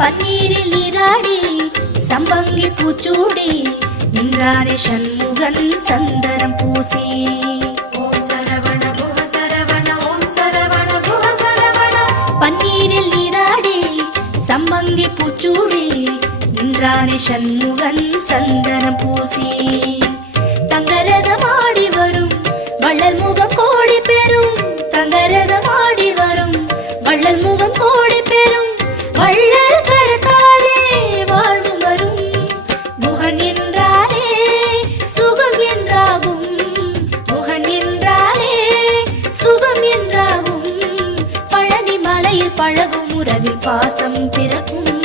பன்னீரில் நீராடி சம்பங்கி பூச்சூடி நின்றாரே சண்முகன் சந்தனம் பூசி. ஓம் சரவண குஹ சரவண ஓம் சரவண குஹ சரவண. பன்னீரில் நீராடி சம்பங்கி பூச்சூடி நின்றாரே சண்முகன் சந்தனம் பூசி. தங்கரதமாடி வரும் வள்ளல் முகம் கோடி பெறும். தங்கரதமாடி வரும் வள்ளல் முகம் கோடி பெறும். வள்ளல் கரத்தாலே வாழ்வு வரும். குஹன் என்றாலே சுகம் என்றாகும். குஹன் என்றாலே சுகம் என்றாகும். பழனி மலையில் பழகும் உறவில் பாசம் பிறக்கும்.